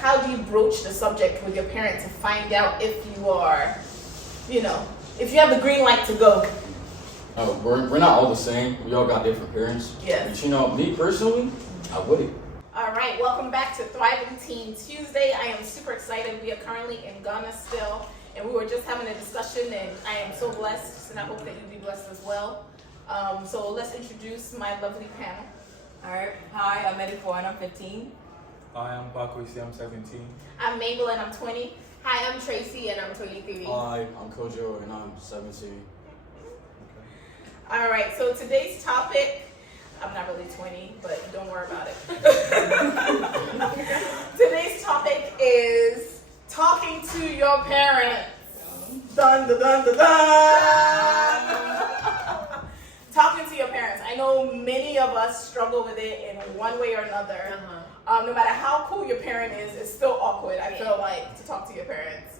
how do you broach the subject with your parent to find out if you are, if you have the green light to go? We're not all the same. We all got different parents. Yes. But me personally, I wouldn't. All right, welcome back to Thriving Teen Tuesday. I am super excited. We are currently in Ghana still, and we were just having a discussion, and I am so blessed, and I hope that you'll be blessed as well. So let's introduce my lovely panel. All right. Hi, I'm Edifo and I'm 15. Hi, I'm Bakwisi, I'm 17. I'm Mabel, and I'm 20. Hi, I'm Tracy, and I'm 23. Hi, I'm Kojo, and I'm 17. All right, so today's topic, I'm not really 20, but don't worry about it. Today's topic is talking to your parents. Dun, dun, dun, dun, dun. Talking to your parents. I know many of us struggle with it in one way or another. No matter how cool your parent is, it's still awkward, I feel like, to talk to your parents.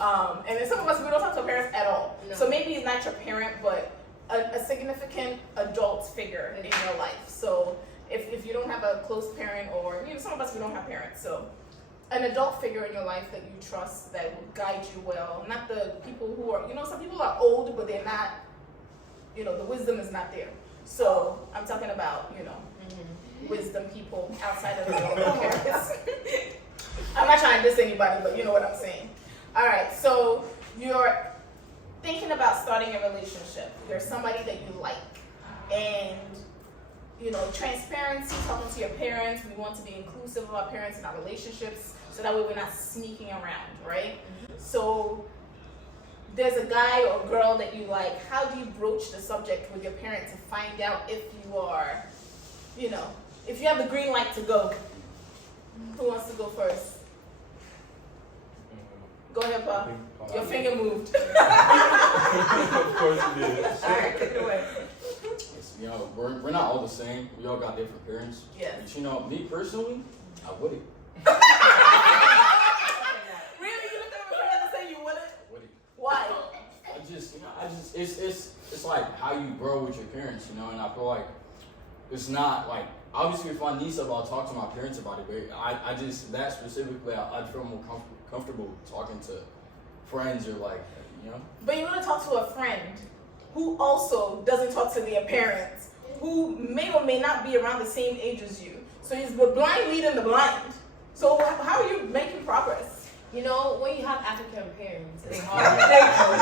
And then some of us, we don't talk to our parents at all. No. So maybe it's not your parent, but a significant adult figure in your life. So if you don't have a close parent, or some of us, we don't have parents, so an adult figure in your life that you trust, that will guide you well, not the people who are, some people are old, but they're not, the wisdom is not there. So I'm talking about, wisdom people outside of their parents. I'm not trying to diss anybody, but you know what I'm saying. All right, so you're thinking about starting a relationship. There's somebody that you like, and transparency, talking to your parents. We want to be inclusive of our parents in our relationships, so that way we're not sneaking around, right? So there's a guy or girl that you like. How do you broach the subject with your parents to find out if you are, if you have the green light to go? Who wants to go first? Go ahead, Pa. Your finger moved. Of course it is. All right, take it away. We're not all the same. We all got different parents. Yes. But me personally, I wouldn't. Really? You looked at my friend and said you wouldn't? Wouldn't. Why? It's like how you grow with your parents, and I feel like it's not like, obviously if I need stuff, I'll talk to my parents about it, but I just, that specifically, I feel more comfortable talking to friends or But you're gonna talk to a friend who also doesn't talk to their parents, who may or may not be around the same age as you. So it's the blind leading the blind. So how are you making progress? When you have African parents, it's hard. Thank you for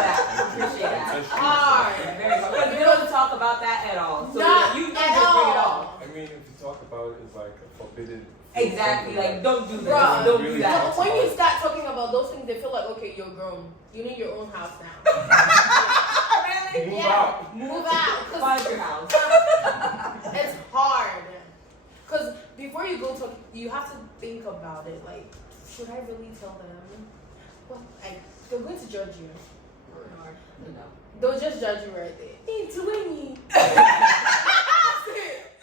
that. Appreciate that. That's true. Hard, very hard. Because we don't talk about that at all. So Not you at can just bring it all. all. I mean, if you talk about it, it's like a forbidden. Exactly. Like, don't do this. Bruh. Don't do Really that. talk When you about it. start talking about those things, they feel like, okay, you're grown. You need your own house now. Really? Move out. Move out. 'Cause Find your house. it's hard. Because before you go talk, you have to think about it. Like, should I really tell them? Well, they're going to judge you. No. They'll just judge you right there. Hey, Twinny.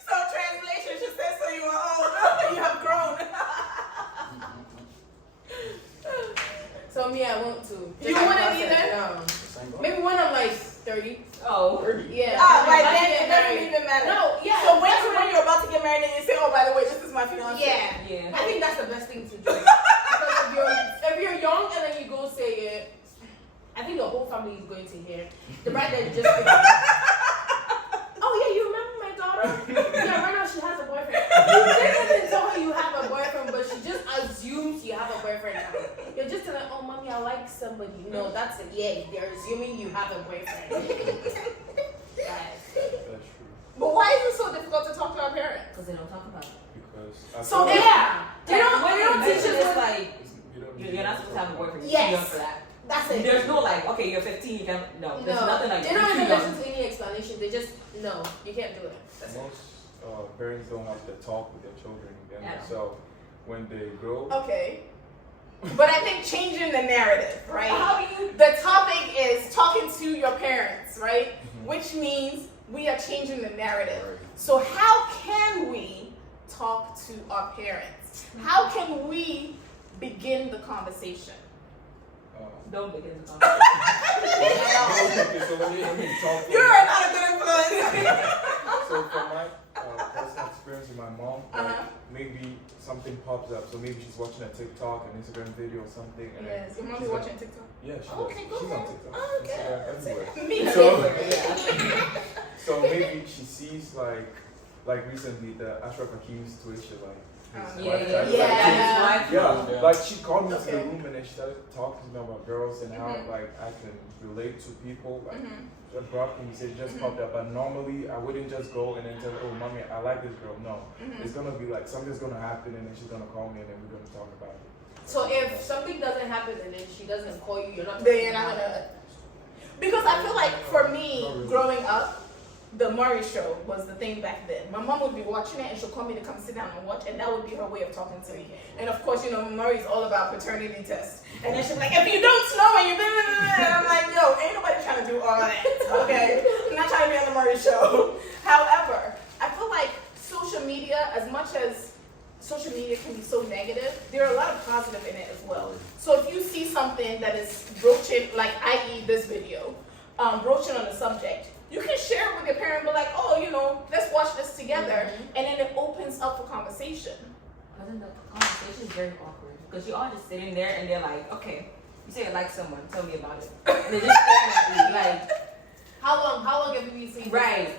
So translation, she says, so you are old, you have grown. So me, I want to. You wouldn't either? No. same goal. Maybe when I'm like 30. Oh. 30. Yeah. Right I then, get it doesn't married. even matter. No, yeah. So when you're about to get married and you say, oh, by the way, this is my fiance. Yeah. Yeah. I think that's the best thing to do. Because if you're young and then you go say it, I think the whole family is going to hear. The bride that just oh yeah, you remember my daughter? Yeah, right now she has a boyfriend. You didn't tell her you have a boyfriend, but she just assumes you have a boyfriend now. You're just like, oh mommy, I like somebody. No, that's it. Yeah, they're assuming you have a boyfriend. Right. That's true. But why is it so difficult to talk to our parents? Because they don't talk about it. Because I So feel like Yeah. They Like, don't when teach us it's what- like, you don't you're not supposed to have a boyfriend. You're Yes. too young for that. That's it. There's no like, okay, you're 15, you can, no. There's nothing like they that. don't You're even too young. listen to any explanation. They just no, you can't do it. That's it. most parents don't have to talk with their children and Yeah. themselves when they grow. Okay. But I think changing the narrative, right? How do you? The topic is talking to your parents, right? Which means we are changing the narrative. Right. So how can we talk to our parents? How can we begin the conversation? Don't begin the conversation. Okay, so let me talk. You're not a good influence. So from my personal experience with my mom. Uh-huh. Maybe something pops up. So maybe she's watching a TikTok, an Instagram video or something. And then Yes, your mom be she's watching TikTok. Yeah, she Okay, does. go She's on ahead. TikTok. Oh, okay. Instagram, everywhere. Me So, too. so maybe she sees like recently the Ashraf Hakim's Twitch, like his Yeah, wife yeah, died. yeah. Yeah, Yeah. like she called me to the Okay. room and then she started talking to me about girls and how Mhm. like I can relate to people. Like Mhm. a broad conversation just popped up, but normally I wouldn't just go and then tell her, oh mommy, I like this girl. No, Mhm. it's gonna be like something's gonna happen and then she's gonna call me and then we're gonna talk about it. So if something doesn't happen and then she doesn't call you, you're not. Then you're not gonna. Because I feel like for me, growing up, the Murray Show was the thing back then. My mom would be watching it and she'll call me to come sit down and watch, and that would be her way of talking to me. And of course, you know, Murray's all about paternity tests. And then she's like, if you don't know and you blah, blah, blah, blah. And I'm like, yo, ain't nobody trying to do all of that, okay? I'm not trying to be on the Murray Show. However, I feel like social media, as much as social media can be so negative, there are a lot of positive in it as well. So if you see something that is broaching, like i.e. this video, broaching on the subject, you can share it with your parent, but like, oh, you know, let's watch this together, and then it opens up for conversation. But then the conversation is very awkward because you're all just sitting there and they're like, okay, you say you like someone, tell me about it. And they're just staring at you like, How long have you been seeing? right.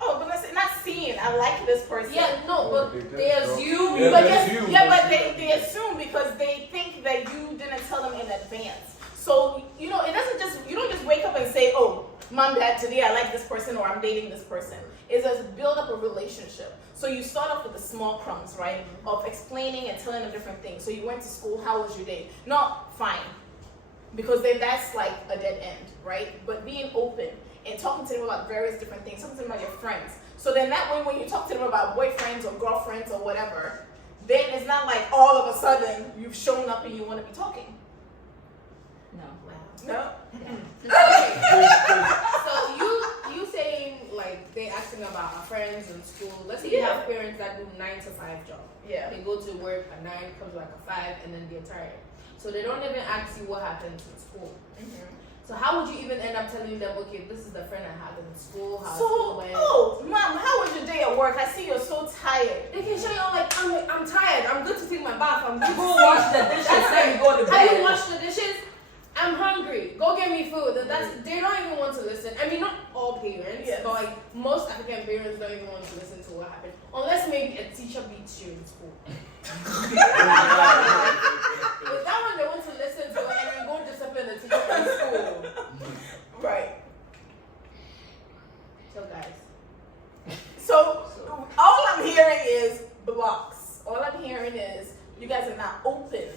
Oh, but listen, not seeing, I like this person. Yeah, no, but they assume. Yeah, but they yes, assume. yeah, but they assume because they think that you didn't tell them in advance. So, you know, it doesn't just, you don't just wake up and say, oh, mom, dad, today I like this person or I'm dating this person. It's a build up a relationship. So you start off with the small crumbs, right? Of explaining and telling them different things. So you went to school, how was your day? Not fine. Because then that's like a dead end, right? But being open and talking to them about various different things, talking to them about your friends. So then that way when you talk to them about boyfriends or girlfriends or whatever, then it's not like all of a sudden you've shown up and you want to be talking. No. No? So you saying like they asking about our friends in school. Let's say you Yeah. have parents that do 9 to 5 job. Yeah. They go to work at 9, comes back at 5, and then they're tired. So they don't even ask you what happens in school. So how would you even end up telling them, okay, this is the friend I had in school, how So, school went? oh, mom, how was your day at work? I see you're so tired. They can show you like I'm tired. I'm good to take my bath. I'm good to Go sleep. wash the dishes, then you go to I didn't bed. wash the dishes. I'm hungry. Go get me food. They don't even want to listen. I mean, not all parents, Yes. but like most African parents don't even want to listen to what happened, unless maybe a teacher beats you in school. With that one, they want to listen to it and then go discipline the teacher in school. Right. So guys, So, all I'm hearing is blocks. All I'm hearing is you guys are not open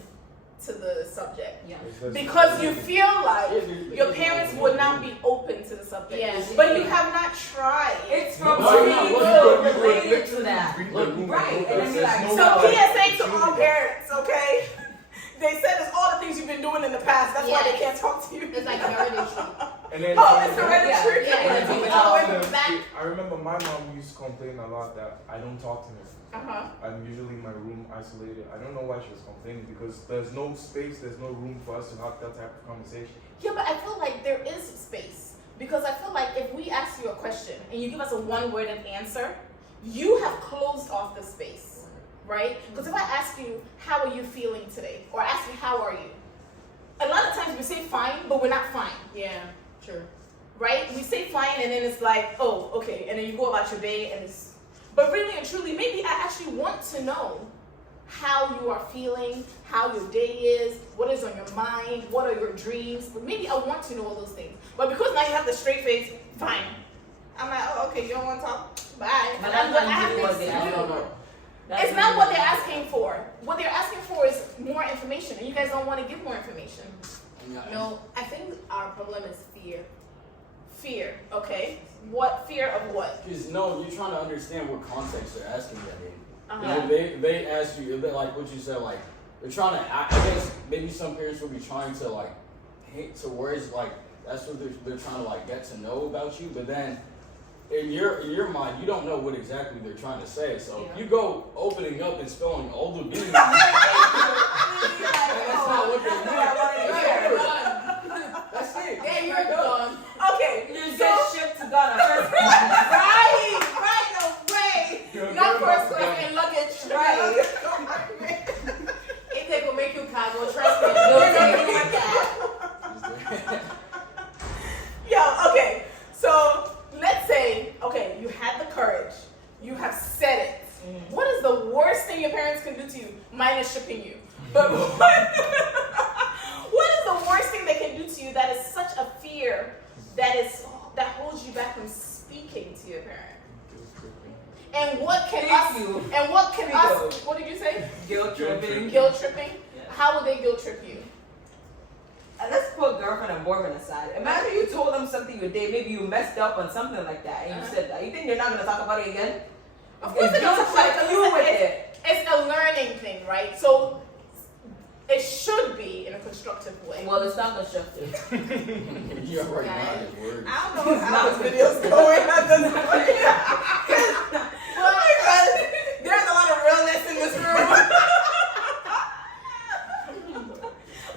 to the subject. Yeah. Because you feel like your parents would not be open to the subject. Yes. But you have not tried. It's from No, two no, people what you related to that. Read the room. Right, and then be like, So PSA to all parents, okay? They said it's all the things you've been doing in the past. That's why they Yes. can't talk to you. it's like hereditary. And then Oh, it's hereditary. Yeah, yeah, yeah. It's all the way from back. I remember my mom used to complain a lot that I don't talk to her. Uh-huh. I'm usually in my room isolated. I don't know why she was complaining because there's no space, there's no room for us to have that type of conversation. Yeah, but I feel like there is space. Because I feel like if we ask you a question and you give us a one-worded answer, you have closed off the space, right? Because if I ask you, how are you feeling today? Or ask you, how are you? A lot of times we say fine, but we're not fine, Yeah, true. right? We say fine and then it's like, oh, okay. And then you go about your day and it's... But really and truly, maybe I actually want to know how you are feeling, how your day is, what is on your mind, what are your dreams. But maybe I want to know all those things. But because now you have the straight face, fine. I'm like, oh, okay, you don't want to talk? Bye. But And that's I have not what things they to ask do. for. That's It's not what they're asking for. What they're asking for is more information, and you guys don't want to give more information. No, I think our problem is fear. Fear, okay? What fear of what? Because no, you're trying to understand what context they're asking that in. Uh-huh. If they ask you, if they like what you said, like they're trying to. I guess maybe some parents will be trying to like hint to words like that's what they're trying to like get to know about you. But then in your mind, you don't know what exactly they're trying to say. So if you go opening up and spelling all the meanings, that's not what they mean. That's it. Yeah, you're done. Okay, You so, just shipped to Ghana. right, no way. Not first class. you. But what is the worst thing they can do to you that is such a fear that holds you back from speaking to your parent? And what can us? What did you say? Guilt tripping. Guilt tripping. Yeah. How would they guilt trip you? Let's put girlfriend and boyfriend aside. Imagine you told them something you did, maybe you messed up on something like that, and you said that. You think they're not gonna talk about it again? Of course, It's guilt like you with it. It's a learning thing, right? So it should be in a constructive way. Well, it's not constructive. You're right behind his words. I don't know how Not this video's going at this point. Well, There's a lot of realness in this room.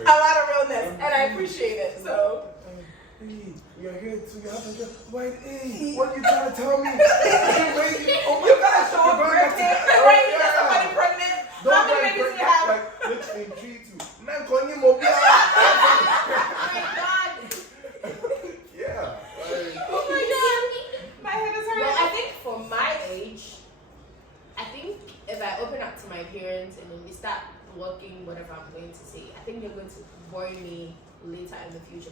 a lot of realness, and I appreciate it. So Hey, we are here to your house. Wait, hey, what are you trying to tell me? Wait, oh my gosh, show up pregnant. right, you got somebody pregnant. How many babies do you have? Like, look in 3, 2. Man, calling you mobile. Oh my God. Yeah. Like, Oh my God. My head is Well, hurting. I think for my age, I think if I open up to my parents and then they start blocking whatever I'm going to say, I think they're going to worry me later in the future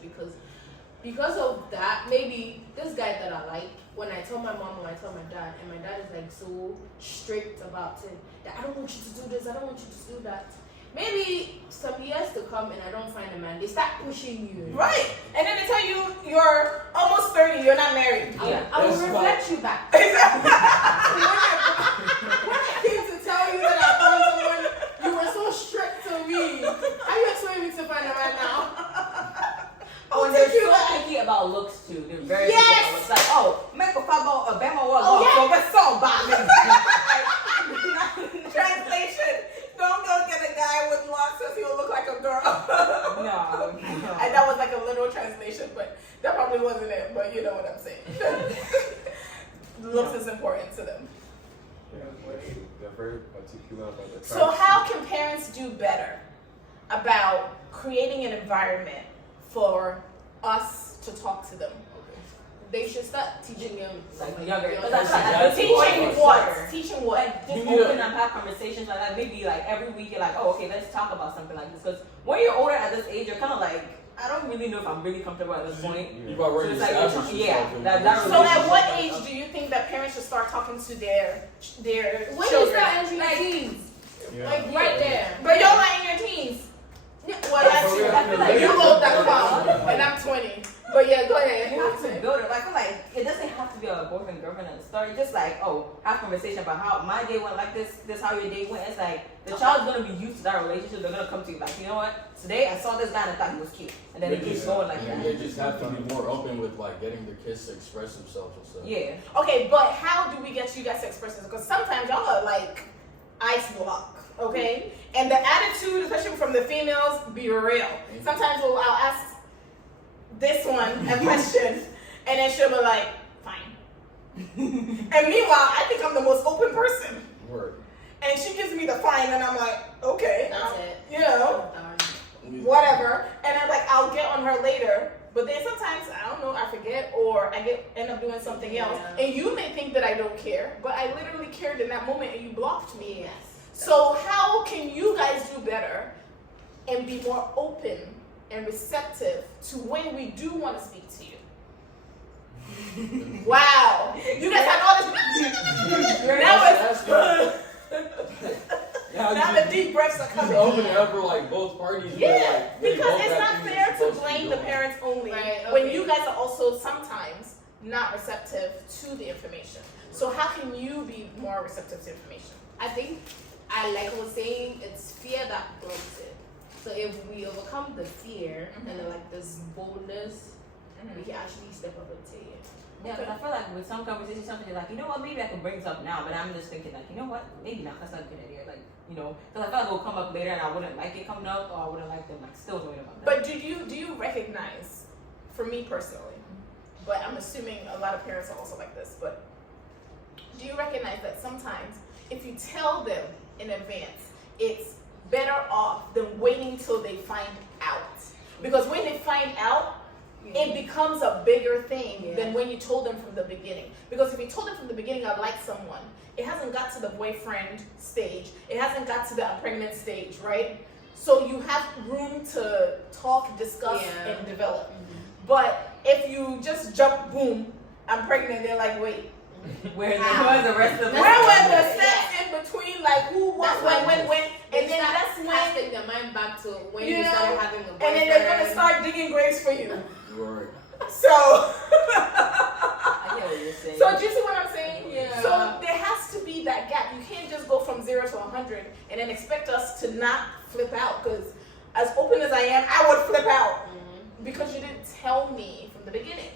because of that. Maybe this guy that I like, when I tell my mom or I tell my dad, and my dad is like so strict about it that I don't want you to do this, I don't want you to do that. Maybe some years to come and I don't find a man, they start pushing you. Right. And then they tell you you're almost 30, you're not married. Yeah. I will That's reflect you back. When I came to tell you that I found someone, you were so strict to me. How you expect me to find a man now? Oh, and they're so picky about looks too. They're very picky about looks. Like, oh, make a fabo, a bema, Oh, yeah. so that's so bad. Translation: don't go get a guy with locks because he'll look like a girl. No. And that was like a literal translation, but that probably wasn't it. But you know what I'm saying. Looks is important to them. yeah, they're very particular about the So how can parents do better about creating an environment for us to talk to them? They should start teaching them Like younger. younger. Because I feel like at this Teaching point, what? Teaching what? like just You need open a- and have conversations like that. Maybe like every week you're like, oh, okay, let's talk about something like this. Because when you're older at this age, you're kind of like, I don't really know if I'm really comfortable at this point. You've already So it's like, established yeah, yourself in that the So at what relationship. age do you think that parents should start talking to their When you children? start entering your teens, Yeah. like right there. But y'all not in your teens. Well, that's true. I feel like You you old that have to wow, build it. and I'm 20. But yeah, go ahead. You have to build it. Like, I feel like it doesn't have to be a boyfriend girlfriend at the start. It's just like, oh, have conversation about how my day went like this how your day went. It's like the child's gonna be used to that relationship. They're gonna come to you like, you know what? Today I saw this guy and I thought he was cute, and then it keeps going like And that. they just have to be more open with like getting their kids to express themselves and stuff. Yeah. Okay, but how do we get you guys to express this? Because sometimes y'all are like ice block, okay? And the attitude, especially from the females, be real. Sometimes I'll ask this one a question, and then she'll be like, fine. And meanwhile, I think I'm the most open person. Word. And she gives me the fine, and I'm like, okay. That's it. You know, whatever. And I'm like, I'll get on her later. But then sometimes, I don't know, I forget, or I end up doing something else. Yeah. And you may think that I don't care, but I literally cared in that moment, and you blocked me. Yes. So how can you guys do better and be more open and receptive to when we do want to speak to you? Wow. You guys had all this. Now the deep breaths are Just coming. open it up for like both parties. but, Yeah, like, they because both it's have not things fair they're to supposed be blame the doing. parents only Right, when okay. you guys are also sometimes not receptive to the information. So how can you be more receptive to information? I think, like I was saying, it's fear that blocks it. So if we overcome the fear and then like this boldness, we can actually step up and say it. Yeah, but I feel like with some conversations, something you're like, you know what, maybe I can bring this up now, but I'm just thinking like, you know what, maybe not. That's not a good idea. Like, you know, because I feel like it'll come up later and I wouldn't like it coming up, or I wouldn't like them like still knowing about that. But do you recognize, for me personally, but I'm assuming a lot of parents are also like this, but do you recognize that sometimes if you tell them in advance, it's better off than waiting till they find out? Because when they find out, it becomes a bigger thing Yeah. than when you told them from the beginning. Because if you told them from the beginning, I like someone, it hasn't got to the boyfriend stage. It hasn't got to the I'm pregnant stage, right? So you have room to talk, discuss, Yeah. and develop. But if you just jump, boom, I'm pregnant, they're like, wait, Where's the rest of the where were the Yeah. steps in between, like who, what, That's when, They and then start that's when, casting their mind back to when you You know, started having a boyfriend. and then they're gonna start digging graves for you. Right. So, I get what you're saying. so do you see what I'm saying? Yeah. So there has to be that gap. You can't just go from 0 to 100 and then expect us to not flip out. Because as open as I am, I would flip out because you didn't tell me from the beginning.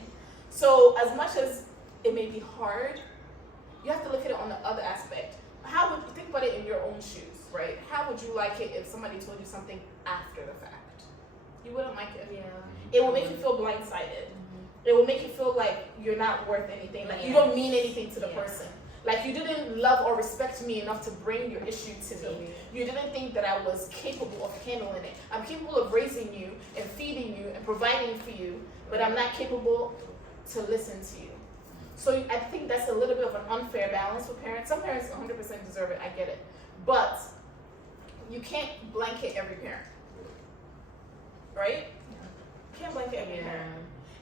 So as much as it may be hard, you have to look at it on the other aspect. How would you think about it in your own shoes, right? How would you like it if somebody told you something after the fact? You wouldn't like it. Yeah. It will make you feel blindsided. It will make you feel like you're not worth anything, like you Yeah. don't mean anything to the Yeah. person. Like you didn't love or respect me enough to bring your issue to me. You didn't think that I was capable of handling it. I'm capable of raising you and feeding you and providing for you, but I'm not capable to listen to you. So I think that's a little bit of an unfair balance with parents. Some parents 100% deserve it, I get it. But you can't blanket every parent. Right? You can't blanket every parent.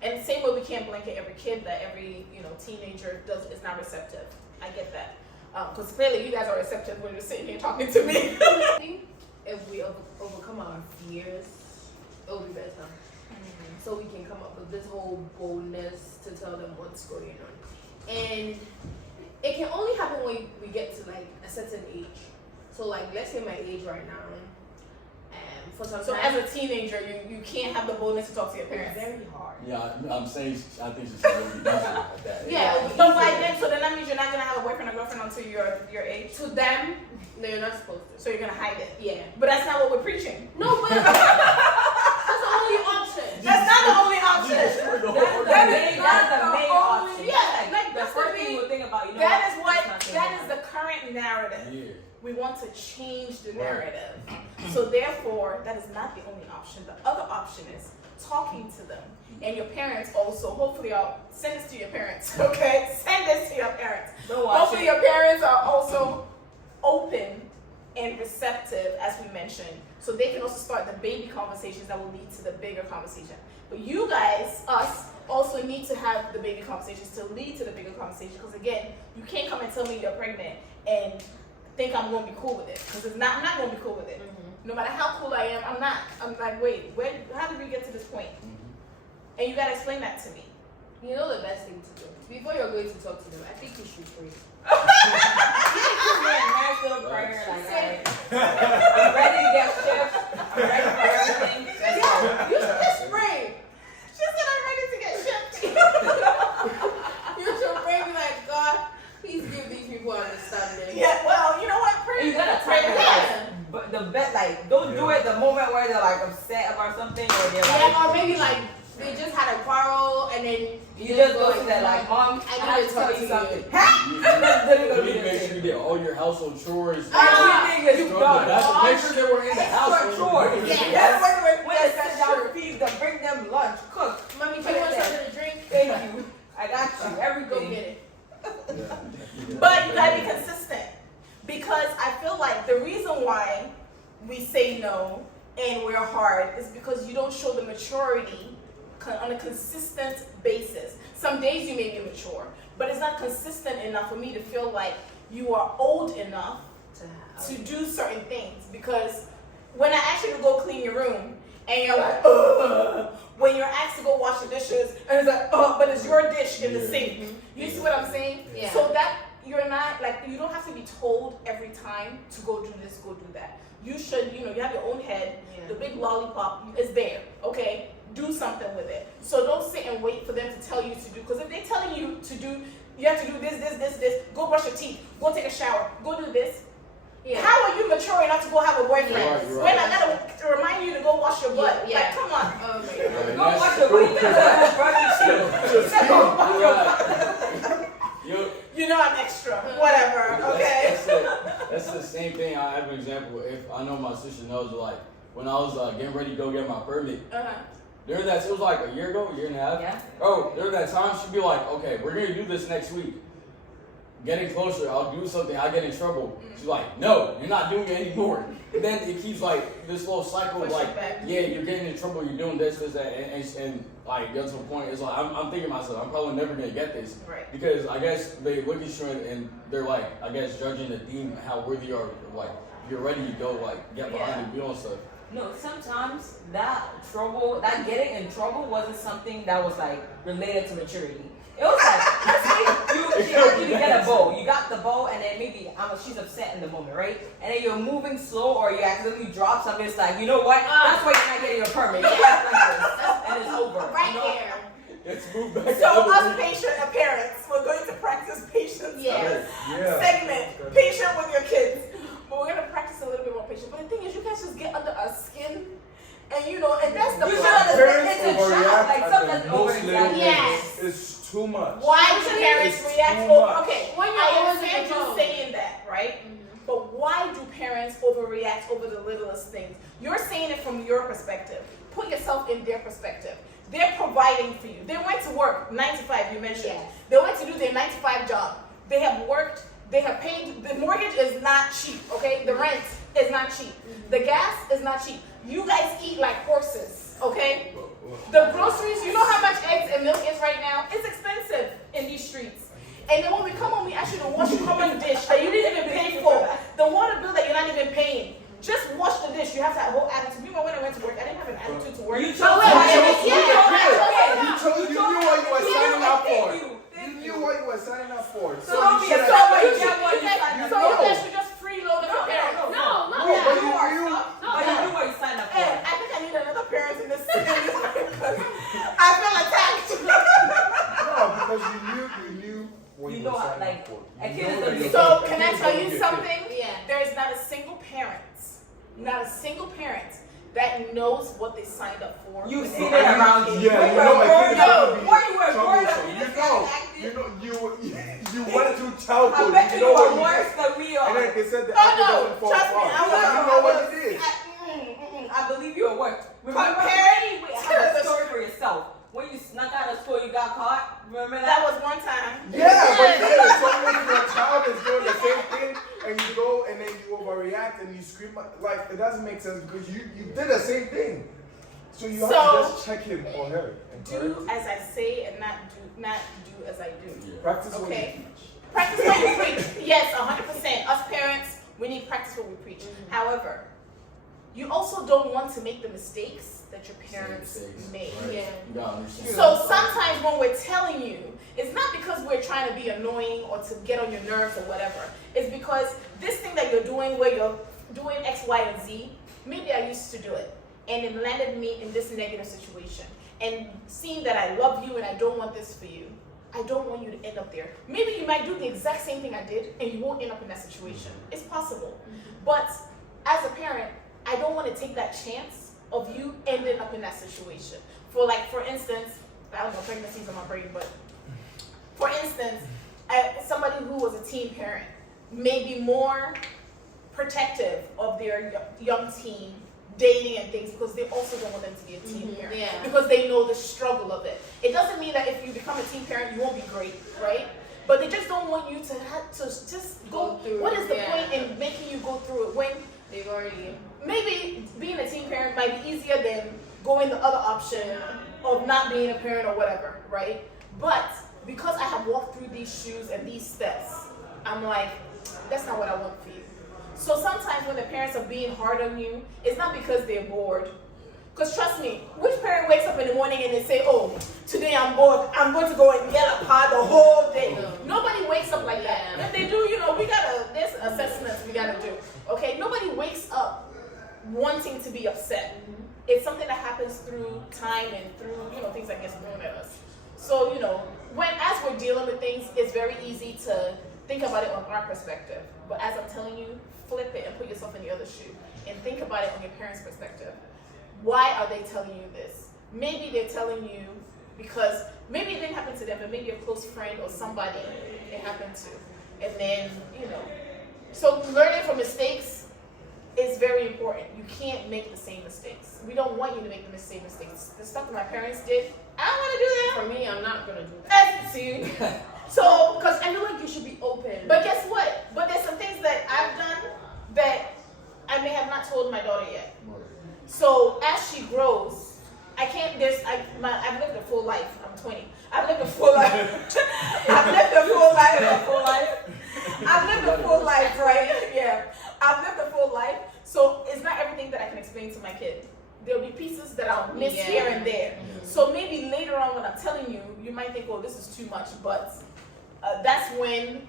And same way we can't blanket every kid that every teenager is not receptive. I get that. Because clearly you guys are receptive when you're sitting here talking to me. I think if we overcome our fears, it will be better. So we can come up with this whole boldness to tell them what's going on. And it can only happen when we get to like a certain age. So like let's say my age right now. For some So time, as a teenager, you can't have the boldness to talk to your it's parents. very hard. Yeah, I'm saying I think she's really easy like that. Yeah, but by then, so then that means you're not gonna have a boyfriend or girlfriend until your age. To them, no, you're not supposed to. So you're gonna hide it. Yeah. But that's not what we're preaching. No, but that's the only option. That's not the only option. That's the main option. Yeah, like The that's first what thing you we. would think about, That is what. it's not That saying is the current narrative. Yeah. We want to change the Right. narrative. So therefore, that is not the only option. The other option is talking to them. And your parents also, hopefully I'll send this to your parents, okay? Send this to your parents. Don't watch Hopefully it. your parents are also open and receptive, as we mentioned. So they can also start the baby conversations that will lead to the bigger conversation. But you guys, us, also need to have the baby conversations to lead to the bigger conversation. Because again, you can't come and tell me you're pregnant and think I'm going to be cool with it. Because I'm not going to be cool with it. No matter how cool I am, I'm not. I'm like, wait, how did we get to this point? And you got to explain that to me. You know the best thing to do before you're going to talk to them. I think you should pray. Nice little prayer, like, I'm ready to get shipped. I'm ready for everything. Let's go. You should just pray. She said I'm ready to get shipped. You should pray, be like, God, please give these people understanding. Yeah, well, you know what? Pray. And you gotta pray time it ahead. like, but the bet, like, don't do it the moment where they're like upset about something or they're like, Yeah, or maybe like they just had a quarrel and then you just go to that like, Mom, I I have need to to tell talk you to something. you. That's literally You gonna be need to the make sure you thing. did all your household chores. Everything is Make done. sure they were in the house. Extra chores. Yeah. Yes. Wait. When they sit down, feed them, bring them lunch, cook. Mommy, do Put you it want there. something to drink? Thank you. I got you. Go Everything. get it. But you gotta be consistent. Because I feel like the reason why we say no and we're hard is because you don't show the maturity on a consistent basis. Some days you may be mature, but it's not consistent enough for me to feel like you are old enough to do certain things. Because when I ask you to go clean your room and you're like, ugh, when you're asked to go wash the dishes and it's like, oh, but it's your dish in the sink. You see what I'm saying? Yeah. So that you're not like, you don't have to be told every time to go do this, go do that. You should, you have your own head. Yeah. The big lollipop is there, okay? Do something with it. So don't sit and wait for them to tell you to do. Because if they're telling you to do, you have to do this, go brush your teeth, go take a shower, go do this. Yeah. How are you mature enough to go have a boyfriend? Right. When I gotta remind you to go wash your butt? Yeah. Like, come on. Oh my God. Go watch the movie. You know I'm extra. Whatever, okay? That's the same thing. I have an example. If I know my sister knows, like when I was getting ready to go get my permit, Uh-huh. during that, it was like a year ago, year and a half. Yeah. Oh, during that time, she'd be like, okay, we're gonna do this next week. Getting closer, I'll do something, I get in trouble. She's like, no, you're not doing it anymore. And then it keeps like this little cycle of Push it like, back. yeah, you're getting in trouble, you're doing this, that, and like, get to a point, it's like, I'm thinking to myself, I'm probably never gonna get this. Right. Because I guess they look at you and they're like, I guess judging the team, how worthy you are, like, if you're ready to go, like, get behind the wheel and stuff. No, sometimes that trouble, that getting in trouble wasn't something that was like related to maturity. It was like, let's say she asked you to get a bow. You got the bow, and then maybe she's upset in the moment, right? And then you're moving slow, or you accidentally drop something. It's like, you know what? That's why you're not getting your permit. You act like this, and it's over. Right you know? there. Let's move back So to us patient parents, we're going to practice patience. Yes. Yeah. Segment, patient with your kids. But we're gonna practice a little bit more patience. But the thing is, you guys just get under our skin, and and that's the You should problem. understand. Parents It's a child. overreact Like, at sometimes the most overreact. little Yes. things. It's too much. Why do parents It's react too over? much. Okay, When you're I always understand in you control. saying that, right? But why do parents overreact over the littlest things? You're saying it from your perspective. Put yourself in their perspective. They're providing for you. They went to work 9 to 5. You mentioned. Yes. They went to do their 9 to 5 job. They have worked. They have paid. The mortgage is not cheap. Okay, the rent is not cheap. The gas is not cheap. You guys eat like horses. Okay. The groceries, you know how much eggs and milk is right now? It's expensive in these streets. And then when we come home, we ask you to wash a common dish that you didn't even pay for. The water bill that you're not even paying. Just wash the dish. You have that whole attitude. Remember when I went to work, I didn't have an attitude to work. You So chose wait, to wait, be wait, a kid. You knew what you were signing up for. Thank You knew what you were signing up for. So don't be you a should so have- what you you get what you guys- signed up so for. you guys should just freeload your parents. No, not No, that. but You you are knew. stuff, but you knew what you signed up for. And I think I need another parent in this because I feel attacked. No, because you knew what You you know were how, signing like, up for. a You kid know is that a- you're- So a can kid I is tell gonna you be a kid. something? Yeah. There is not a single parent that knows what they signed up for. You've when seen they it have around kids. you. Yeah, you Were know my growing kid is up- gonna be Where you were growing up, troublesome. you You just know, got active. you went through childhood. I bet you know what were you worse did. than we are. And then they said the Oh, apple no, doesn't fall trust me, far. I was- You know what you did. I believe you were worse. Remember, Compared wait, to have the- a story for yourself. When you snuck out of school, you got caught. Remember That that? was one time. Yeah, but then it's always your child is doing the same thing, and you go and then you overreact and you scream like it doesn't make sense because you did the same thing. So you have So, to just check him or her and correct Do it. as I say and not do as I do. Yeah. Practice what you Okay. teach. Practice what you preach. Yes, 100%. Us parents, we need to practice what we preach. However, you also don't want to make the mistakes that your parents made. Right. Yeah. You gotta understand. So sometimes when we're telling you, it's not because we're trying to be annoying or to get on your nerves or whatever. It's because this thing that you're doing where you're doing X, Y, and Z, maybe I used to do it. And it landed me in this negative situation. And seeing that I love you and I don't want this for you, I don't want you to end up there. Maybe you might do the exact same thing I did and you won't end up in that situation. It's possible. But as a parent, I don't want to take that chance of you ending up in that situation. For instance, I don't know, pregnancy's on my brain, but for instance, somebody who was a teen parent may be more protective of their young teen dating and things because they also don't want them to be a teen parent. Yeah. Because they know the struggle of it. It doesn't mean that if you become a teen parent, you won't be great, right? But they just don't want you to have to just go through what is the it, yeah. point in making you go through it when They've already. maybe being a teen parent might be easier than going the other option of not being a parent or whatever, right? But because I have walked through these shoes and these steps, I'm like, that's not what I want for you. So sometimes when the parents are being hard on you, it's not because they're bored. Because trust me, which parent wakes up in the morning and they say, oh, today I'm bored, I'm going to go and yell at Pa the whole day. Nobody wakes up like that. Yeah. If they do, there's assessments we gotta do. Okay, nobody wakes up wanting to be upset. It's something that happens through time and through, things that get thrown at us. So, as we're dealing with things, it's very easy to think about it on our perspective. But as I'm telling you, flip it and put yourself in the other shoe and think about it on your parents' perspective. Why are they telling you this? Maybe they're telling you because maybe it didn't happen to them, but maybe a close friend or somebody it happened to. And then, so learning from mistakes is very important. You can't make the same mistakes. We don't want you to make the same mistakes. The stuff that my parents did, I don't want to do that. For me, I'm not gonna do that. See? So, Because I feel like you should be open. but guess what? But there's some things that I've done that I may have not told my daughter yet. So as she grows, I can't. I've lived a full life. I'm 20. I've lived a full life. I've lived a full life. I've lived a full life, right? Yeah. I've lived a full life. So it's not everything that I can explain to my kid. There'll be pieces that I'll miss Yeah. here and there. So maybe later on when I'm telling you, you might think, "Oh, this is too much," but that's when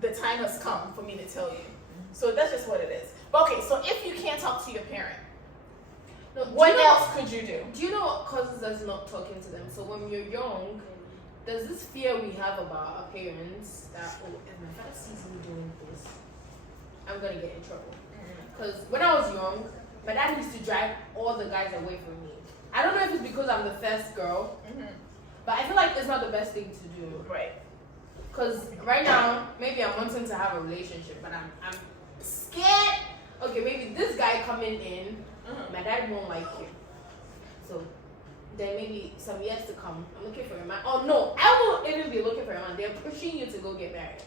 the time has come for me to tell you. So that's just what it is. But okay, so if you can't talk to your parent, No, what else could you do? Do you know what causes us not talking to them? So when we're young, there's this fear we have about our parents that, oh, if my father sees me doing this, I'm gonna get in trouble. Because when I was young, my dad used to drive all the guys away from me. I don't know if it's because I'm the first girl, but I feel like it's not the best thing to do. Right. Because right now, maybe I'm wanting to have a relationship, but I'm scared. Okay, maybe this guy coming in, my dad won't like him. So then maybe some years to come, I'm looking for a man. Oh no, I won't even be looking for a man. They're pushing you to go get married.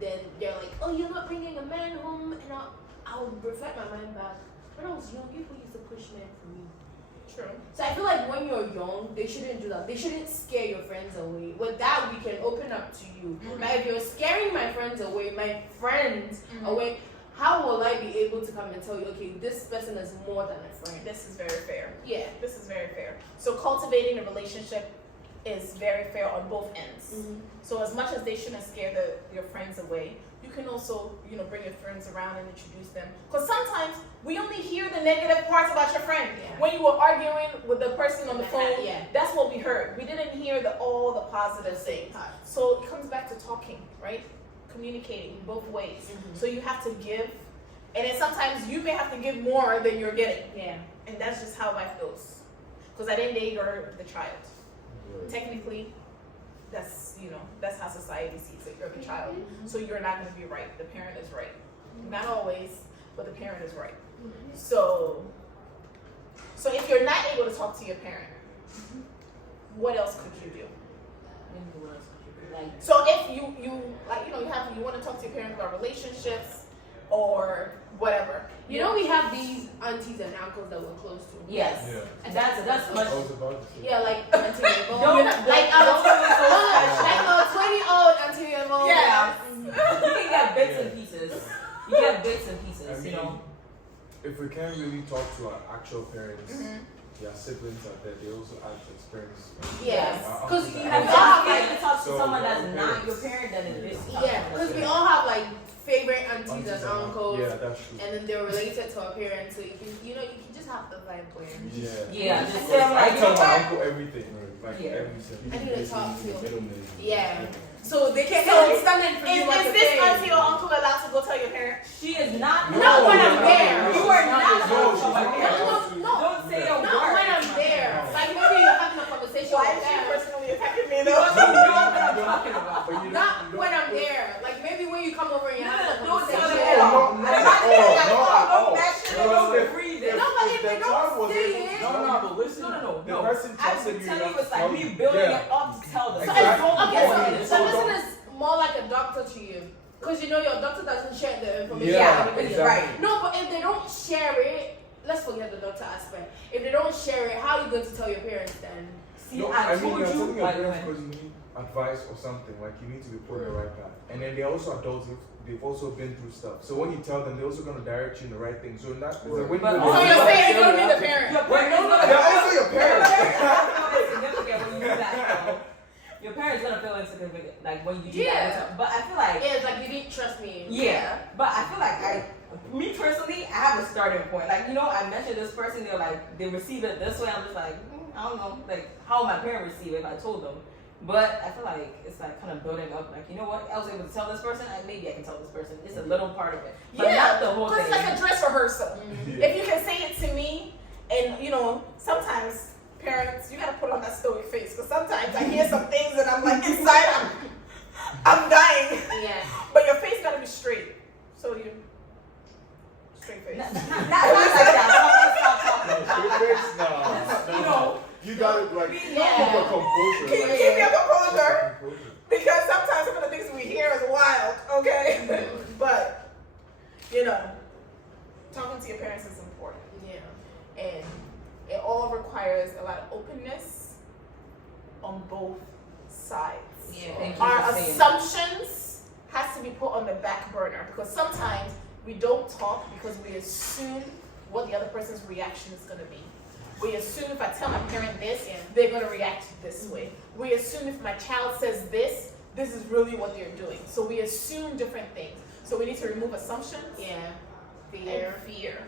Then they're like, oh, you're not bringing a man home, and I'll reflect my mind back. When I was young, people used to push men for me. True. So I feel like when you're young, they shouldn't do that. They shouldn't scare your friends away. With that, we can open up to you. But if you're scaring my friends away, away, how will I be able to come and tell you, okay, this person is more than a friend? This is very fair. Yeah. This is very fair. So cultivating a relationship is very fair on both ends. So as much as they shouldn't scare your friends away, you can also, bring your friends around and introduce them. Because sometimes we only hear the negative parts about your friend. Yeah. When you were arguing with the person on the phone, Yeah. that's what we heard. We didn't hear all the positive things. So it comes back to talking, right? Communicating both ways. So you have to give, and then sometimes you may have to give more than you're getting. Yeah. And that's just how life goes. Because at the end of the day, you're the child. Technically, that's how society sees it. You're the child. So you're not going to be right. The parent is right. Not always, but the parent is right. So if you're not able to talk to your parent, what else could you do? So if you want to talk to your parents about relationships or whatever. You know, we have these aunties and uncles that we're close to. Yes. Yeah. And that's much. I was about to say. Yeah, like Auntie Yvonne. Don't- like don't feel so like a 20-old Auntie Yvonne. Yeah. You can get bits and pieces. You get bits and pieces, I mean, you know. if we can't really talk to our actual parents, their siblings out there, they also have to experience. Yes. Because you have have to talk to So, someone that's okay. not your parent, then it is. Yeah, because we all have like favorite aunties and uncles, Yeah, that's true. and then they're related to our parents, so you can just have the vibe where Yeah. Yeah, just Because tell them, I like, tell you know my what? uncle everything. Like Yeah. everything. I need to talk to. Yeah. So they can't. So standing for you Is like a this thing. auntie or uncle allowed to go tell your parent? She is not. No, Not when I'm no, there. no, You no. are not. No, she's not. No, Don't say a word. not when I'm there. Like maybe you're having a conversation Why with is she them. personally attacking me You though? know what I'm talking about. But you Not don't- when I'm there. Like maybe when you come over and you're having a Don't tell conversation. them. Oh, no, not at all. Not at all. Don't If- breathe if- it. No, but if if the they don't child was say able- it- But listen. The No. person I trusted would you tell you enough it's to like tell me you. building Yeah. it up to tell them. So Exactly. okay, Yeah. so listen is more like a doctor to you. Because your doctor doesn't share the information. Yeah, with anybody. exactly. Right. No, but if they don't share it, let's forget the doctor aspect. If they don't share it, how are you going to tell your parents then? See, No, I I mean, told you're telling you. your Like, parents because you need advice or something. Like you need to be put in the right path. And then they're also adults. They've also been through stuff. So when you tell them, they're also gonna direct you in the right thing. So that's like when But you. also So you're saying you don't need a parent? Your parents They're also your parents. It's significant when you do that, though. Your parents gonna feel insignificant, like when you do Yeah. that. But I feel like, Yeah, it's like you didn't trust me. yeah. But I feel like me personally, I have a starting point. Like, I mentioned this person, they're like, they receive it this way. I'm just like, I don't know, like how would my parent receive it if I told them. But I feel like it's like kind of building up. Like, you know what? I was able to tell this person. Maybe I can tell this person. It's a little part of it, but not the whole Because thing. it's like a dress rehearsal. Yeah. If you can say it to me, and sometimes parents, you gotta put on that stoic face. Because sometimes I hear some things and I'm like inside, I'm dying. Yeah. But your face gotta be straight. So you. straight face. Not like that. I'm gonna stop talking. Straight face, nah. You know. You got it like Yeah. keep a composure. Can you like, keep your composure? composure. Because sometimes some of the things we hear is wild, okay? But, you know, talking to your parents is important. Yeah. And it all requires a lot of openness on both sides. Yeah, thank you Our for saying that. assumptions has to be put on the back burner because sometimes we don't talk because we assume what the other person's reaction is going to be. We assume if I tell my parent this, they're going to react this way. We assume if my child says this, this is really what they're doing. So we assume different things. So we need to remove assumptions Yeah. and fear.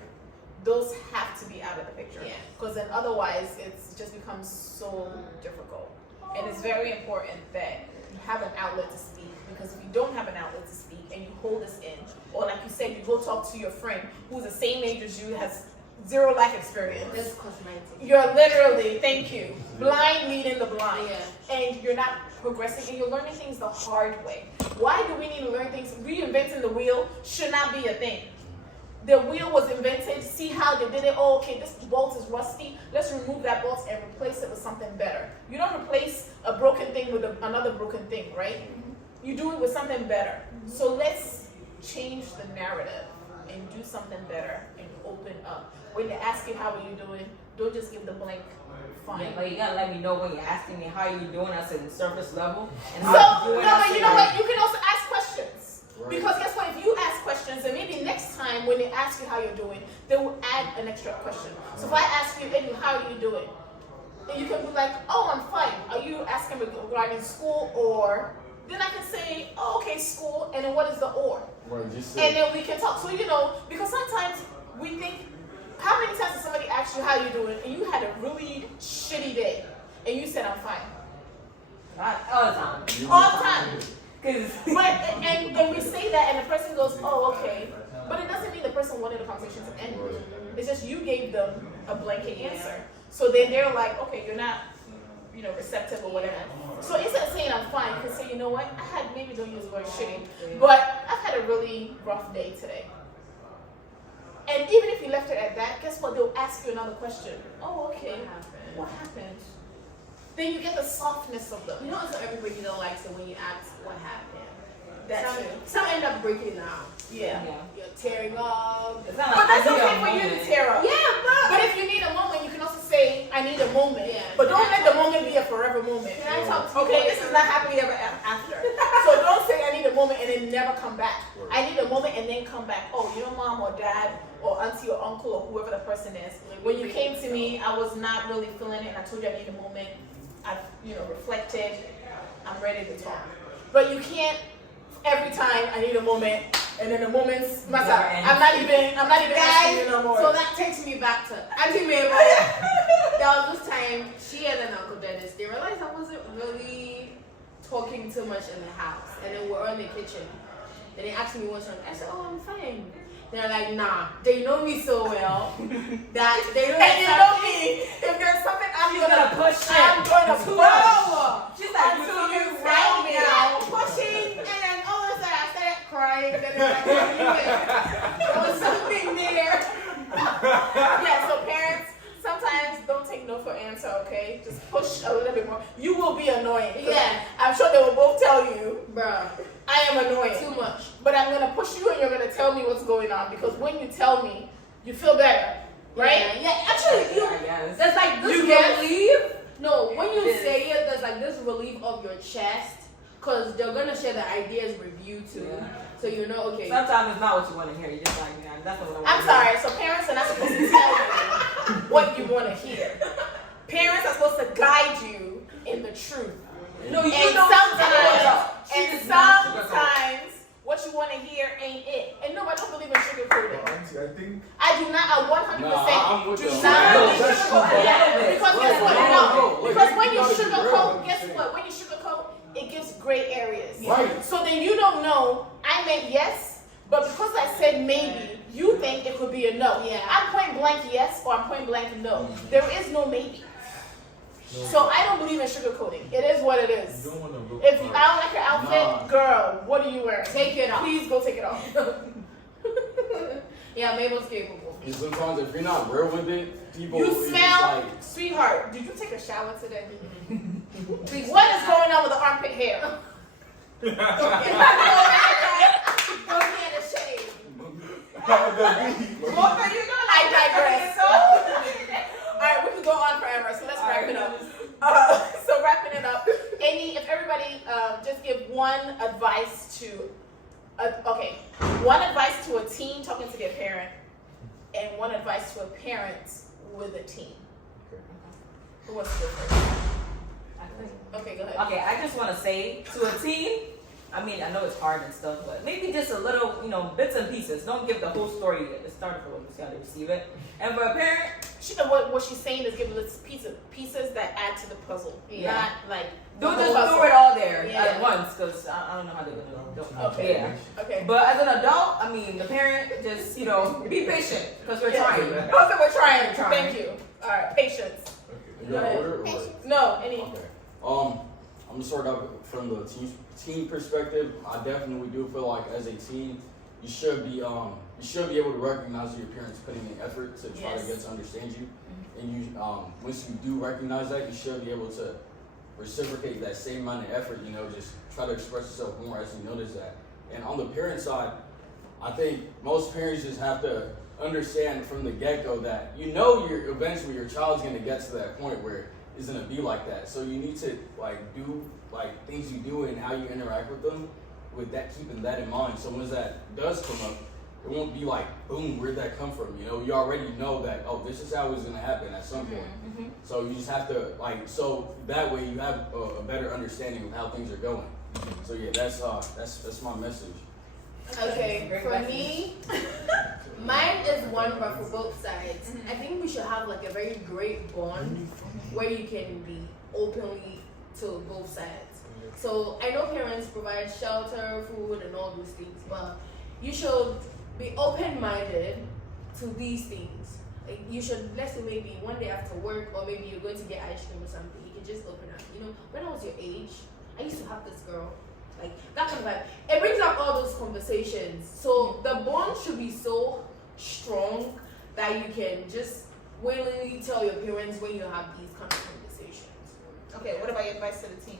Those have to be out of the picture. Yeah. Because then otherwise it's just becomes so difficult. And it's very important that you have an outlet to speak. Because if you don't have an outlet to speak and you hold this in, or like you said, you go talk to your friend who's the same age as you, has zero life experience. This cosmetic. You're literally, thank you, blind leading the blind. Yeah. And you're not progressing and you're learning things the hard way. Why do we need to learn things? Reinventing the wheel should not be a thing. The wheel was invented, see how they did it. Oh, okay, this bolt is rusty. Let's remove that bolt and replace it with something better. You don't replace a broken thing with another broken thing, right? You do it with something better. So let's change the narrative and do something better and open up. When they ask you how are you doing, don't just give the blank fine. Yeah, but you gotta let me know when you're asking me how you doing. That's at the surface level. And So, how you no, doing, I but say, you know like, what? You can also ask questions. Right. Because guess what? If you ask questions, and maybe next time when they ask you how you're doing, they will add an extra question. So if I ask you, Eddie, how are you doing? And you can be like, oh, I'm fine. Are you asking regarding school or? Then I can say, oh, okay, school, and then what is the or? Right, just And say, then we can talk. So, you know, because sometimes we think, how many times did somebody ask you how you doing, and you had a really shitty day, and you said, I'm fine. all the time. All the time. Cause But, and we say that, and the person goes, oh, okay. But it doesn't mean the person wanted the conversation to end. It's just you gave them a blanket answer. So then they're like, okay, you're not, you know, receptive or whatever. So instead of saying I'm fine, you can say, you know what, I had, maybe don't use the word shitty, but I've had a really rough day today. And even if you left it at that, guess what? They'll ask you another question. Oh, okay. What happened? Then you get the softness of them. You know, also everybody don't like it when you ask what happened. That's some, it. some end up breaking down. Yeah. You're tearing up. it's not But like that's I need okay a for you to moment. tear up. Yeah, But if you need a moment, you can also say, I need a moment. Yeah. But don't let the moment be a forever moment. Can I talk to you? Okay, this is not happily ever after. So don't say I need a moment and then never come back. I need a moment and then come back. Oh, you know, mom or dad or auntie or uncle or whoever the person is. When you came to me, I was not really feeling it and I told you I need a moment. I, you know, reflected. I'm ready to talk. But you can't every time I need a moment and then the moments matter. I'm not even asking Guys, you no more. so that takes me back to Auntie Mabel. There was this time she and Uncle Dennis, they realized I wasn't really talking too much in the house. And then we're in the kitchen. And they asked me what's wrong. I said, oh, I'm fine. They're like, nah, they know me so well that they know And you know me, if there's something I'm She's gonna push it. I'm gonna Too push. She's like, Until you you right round me now. out. pushing, and then all of a sudden I started crying. And then there was something there. Yeah, so parents, sometimes don't take no for answer, okay? Just push a little bit more. You will be annoying. 'Cause Yeah. I'm sure they will both tell you, Bruh, I am annoying. too much. But I'm gonna push you and you're gonna tell me what's going on because when you tell me, you feel better, right? Yeah, actually, you. I guess. There's like this You get- relief. No, when you Yes. say it, there's like this relief of your chest, cause they're gonna share the ideas with you too. Yeah. So you know, okay. Sometimes it's not what you want to hear. You just like, yeah, that's not what I want I'm to sorry, so parents are not supposed to tell you what you wanna hear. Parents are supposed to guide you in the truth. No, you And don't sometimes what you want to hear ain't it. And no, I don't believe in sugarcoating. Auntie, I think I do not. I 100% Nah, I'm with do you. not No, believe in that's sugarcoating. true. Yeah, because guess what? Right, No, right. because when you You gotta be real, sugarcoat, I'm guess saying. what? When you sugarcoat, it gives gray areas. Right. So then you don't know. I meant yes, but because I said maybe, you think it could be a no. Yeah. I'm point blank yes or I'm point blank no. There is no maybe. So I don't believe in sugarcoating. It is what it is. you don't want to look. If I don't like your outfit, Nah. girl, what are you wearing? Take it off. Please go take it off. Yeah, Mabel's capable. And sometimes if you're not real with it, people You it's just smell, like, sweetheart. Did you take a shower today? What is going on with the armpit hair? Go get a shave. I digress. All right, we could go on forever, so let's wrap it up. So wrapping it up, if everybody just give one advice to, one advice to a teen talking to their parent, and one advice to a parent with a teen. Who wants to go first? Okay, go ahead. Okay, I just want to say to a teen, I mean, I know it's hard and stuff, but maybe just a little, bits and pieces. Don't give the whole story at the start of it. You see how they receive it. And for a parent, What she's saying is give little pieces that add to the puzzle, Yeah. not like don't the just puzzle. throw it all there Yeah. at once, because I don't know how they're going to do it. Okay. Yeah. Okay. But as an adult, I mean, the parent just, be patient, because we're Yeah. trying. Also, we're trying. We're trying. Thank you. All right, patience. you got order or? No, any. Okay. I'm gonna start out from the teen perspective. I definitely do feel like as a teen, you should be able to recognize your parents putting in effort to try to Yes. get to understand you, and you once you do recognize that, you should be able to reciprocate that same amount of effort. Just try to express yourself more as you notice that. And on the parent side, I think most parents just have to understand from the get-go that eventually your child's gonna get to that point where it's gonna be like that. So you need to do things you do and how you interact with them, with that keeping that in mind. So when that does come up, it won't be like, boom, where'd that come from? You already know that, oh, this is how it's gonna happen at some point. So you just have to so that way you have a better understanding of how things are going. So yeah, that's my message. Okay, Great for message. me, mine is one but for both sides. I think we should have like a very great bond where you can be openly to both sides. So I know parents provide shelter, food, and all those things, but you should be open-minded to these things. Like you should, let's say maybe one day after work, or maybe you're going to get ice cream or something, you can just open up. When I was your age, I used to have this girl. Like that kind of vibe. It brings up all those conversations. So the bond should be so strong that you can just willingly tell your parents when you have these kind of conversations. Okay, what about your advice to the team?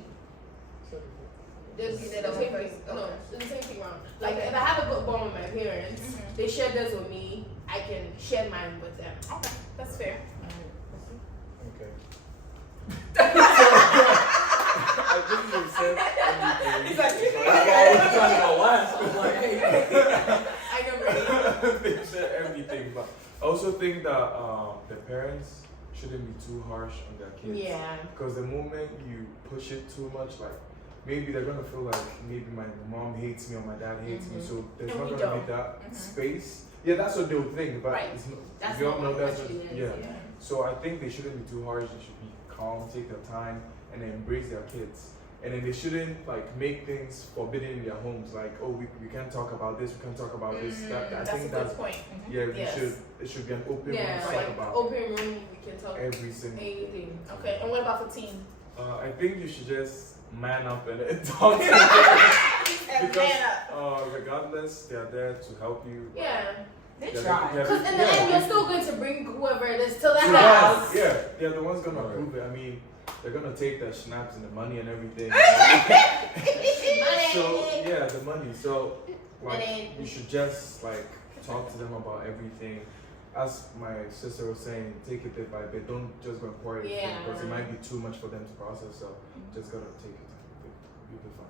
There's You the did a same whole thing. person. No, Okay. it's the same thing around. Like Okay. if I have a good bond with my parents, Mhm. they share theirs with me. I can share mine with them. Okay, that's fair. Okay. I think you said everything. He's like, I was trying to go last. I was like, hey. I know, right? They said everything, but I also think that the parents shouldn't be too harsh on their kids. Yeah. Because the moment you push it too much, maybe they're gonna feel like maybe my mom hates me or my dad hates me, so there's And not we gonna don't. be that Mhm. space. Yeah, that's what they'll think, but Right. it's not. That's we all not know what that's actually what, is, yeah. So I think they shouldn't be too harsh. They should be calm, take their time, and then embrace their kids. And then they shouldn't make things forbidden in their homes. Like, oh, we can't talk about this. We can't talk about this. That I That's a think good that's point. yeah. Yes. It should be an open Yeah, room to like talk about open room, we can talk every single. anything. Okay, and what about the team? I think you should just man up and talk to them. And man up. Because regardless, they are there to help you. Yeah. They Yeah, try. yeah, Because in the yeah. end, you're still going to bring whoever it is to the To house. us, yeah, they're the ones gonna Right. approve it. I mean, they're gonna take the schnapps and the money and everything. Money. So yeah, the money. So Money. you should just talk to them about everything. As my sister was saying, take it bit by bit. Don't just go and pour everything Yeah. because it might be too much for them to process. So just gotta take it. You'll be fine.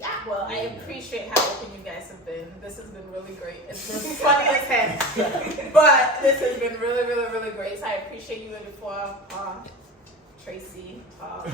Yeah, well, I appreciate how open you guys have been. This has been really great. It's been funny as heck, but this has been really, really, really great. So I appreciate you and before Tracy. I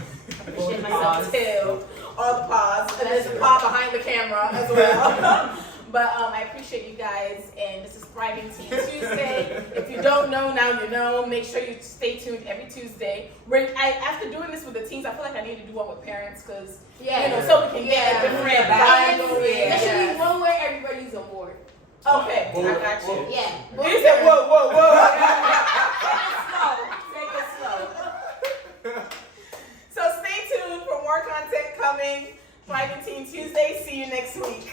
appreciate myself too. All the pause, and there's a paw behind the camera as well. But I appreciate you guys, and this is Thriving Teen Tuesday. If you don't know, now you know. Make sure you stay tuned every Tuesday. After doing this with the teens, I feel like I need to do one with parents, because so we can get a different Yeah. vibe. There should Yeah. be one where everybody's on board. Okay, I Whoa, got you. whoa. Yeah. You said whoa, whoa, whoa. Take it slow. So stay tuned for more content coming. Thriving Teen Tuesday. See you next week.